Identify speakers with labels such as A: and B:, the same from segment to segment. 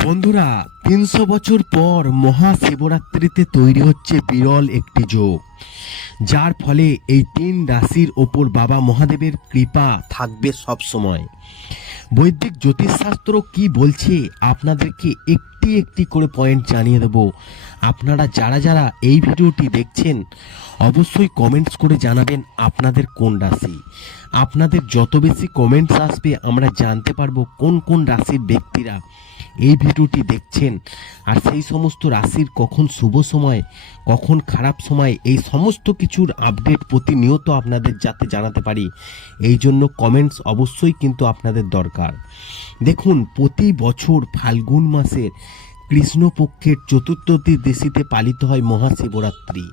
A: বন্ধুরা, তিনশো বছর পর মহাশিবরাত্রিতে তৈরি হচ্ছে বিরল একটি যোগ, যার ফলে এই তিন রাশির ওপর বাবা মহাদেবের কৃপা থাকবে সব সময় বৈদিক জ্যোতিষশাস্ত্র কি বলছে, আপনাদেরকে একটি একটি করে পয়েন্ট জানিয়ে দেব। আপনারা যারা যারা এই ভিডিওটি দেখছেন, অবশ্যই কমেন্টস করে জানাবেন আপনাদের কোন রাশি। আপনাদের যত বেশি কমেন্টস আসবে, আমরা জানতে পারব কোন কোন রাশির ব্যক্তিরা এই ভিডিওটি দেখছেন। আর সেই সমস্ত রাশির কখন শুভ সময়, কখন খারাপ সময়, এই সমস্ত কিছুর আপডেট প্রতিনিয়ত আপনাদের যাতে জানাতে পারি। এই জন্য কমেন্টস অবশ্যই কিন্তু আপনাদের দরকার। দেখুন, প্রতি বছর ফাল্গুন মাসের কৃষ্ণপক্ষের চতুর্থী দেশিতে পালিত হয় মহাশিবরাত্রি।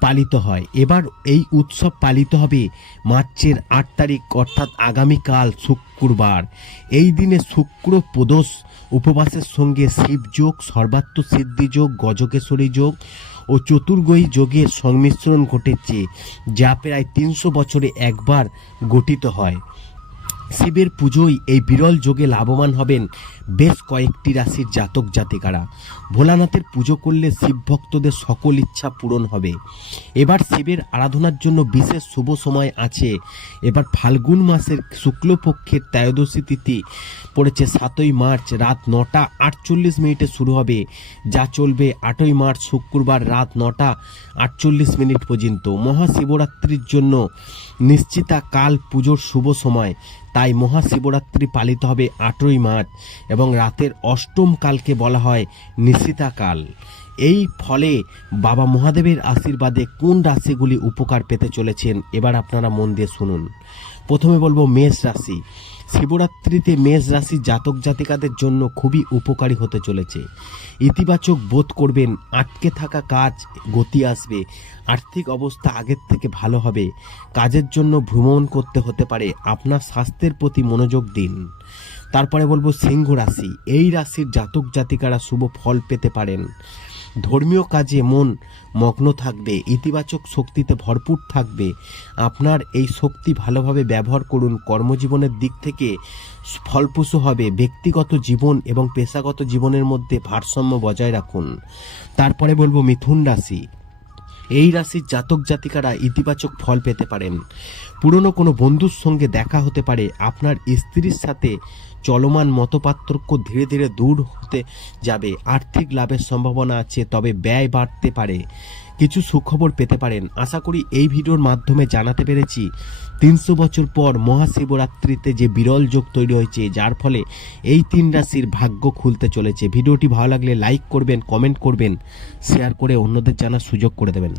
A: পালিত হয়। এবার এই উৎসব পালিত হবে মার্চের আট তারিখ, অর্থাৎ আগামীকাল শুক্রবার। এই দিনে শুক্র, প্রদোষ উপবাসের সঙ্গে শিবযোগ সর্বাত্ম সিদ্ধিযোগ গজকেশ্বরী যোগ ও চতুর্গয়ী যোগের সংমিশ্রণ ঘটেছে, যা প্রায় তিনশো বছরে একবার গঠিত হয়। শিবের পুজোয় এই বিরল যোগে লাভবান হবেন বেশ কয়েকটি রাশির জাতক জাতিকারা। ভোলানাথের পুজো করলে শিব ভক্তদের সকল ইচ্ছা পূরণ হবে। এবার শিবের আরাধনার জন্য বিশেষ শুভ সময় আছে। এবার ফাল্গুন মাসের শুক্লপক্ষের ত্রয়োদশী তিথি পড়েছে সাতই মার্চ, রাত নটা আটচল্লিশ মিনিটে শুরু হবে। যা চলবে আটই মার্চ শুক্রবার রাত নটা আটচল্লিশ মিনিট পর্যন্ত। মহাশিবরাত্রির জন্য নিশ্চিতা কাল পুজোর শুভ সময়। তাই মহাশিবরাত্রি পালিত হবে আটই মার্চ এবং রাতের অষ্টম কালকে বলা হয় নিশিতা কাল এই ফলে বাবা মহাদেবের আশীর্বাদে কোন রাশিগুলি উপকার পেতে চলেছেন, এবার আপনারা মন দিয়ে শুনুন। প্রথমে বলব মেষ রাশি। শিবরাত্রিতে মেষ রাশি জাতক জাতিকাদের জন্য খুবই উপকারী হতে চলেছে। ইতিবাচক বোধ করবেন, আটকে থাকা কাজ, গতি আসবে, আর্থিক অবস্থা আগের থেকে ভালো হবে, কাজের জন্য ভ্রমণ করতে হতে পারে, আপনার স্বাস্থ্যের প্রতি মনোযোগ দিন। তারপরে বলব সিংহ রাশি। এই রাশির জাতক জাতিকারা শুভ ফল পেতে পারেন। ধর্মীয় কাজে মন মগ্ন থাকবে, ইতিবাচক শক্তিতে ভরপুর থাকবে। আপনার এই শক্তি ভালোভাবে ব্যবহার করুন। কর্মজীবনের দিক থেকে ফলপ্রসূ হবে। ব্যক্তিগত জীবন এবং পেশাগত জীবনের মধ্যে ভারসাম্য বজায় রাখুন। তারপরে বলব মিথুন রাশি। এই রাশির জাতক জাতিকারা ইতিবাচক ফল পেতে পারেন। পুরনো কোনো বন্ধুর সঙ্গে দেখা হতে পারে, আপনার স্ত্রীর সাথে চলমান মতপার্থক্য ধীরে ধীরে দূর হতে যাবে, আর্থিক লাভের সম্ভাবনা আছে, তবে ব্যয় বাড়তে পারে। কিছু সুখবর পেতে পারেন। আশা করি এই ভিডিওর মাধ্যমে জানাতে পেরেছি, তিনশো বছর পর মহাশিবরাত্রিতে যে বিরল যোগ তৈরি হয়েছে, যার ফলে এই তিন রাশির ভাগ্য খুলতে চলেছে। ভিডিওটি ভালো লাগলে লাইক করবেন, কমেন্ট করবেন, শেয়ার করে অন্যদের জানার সুযোগ করে দেবেন।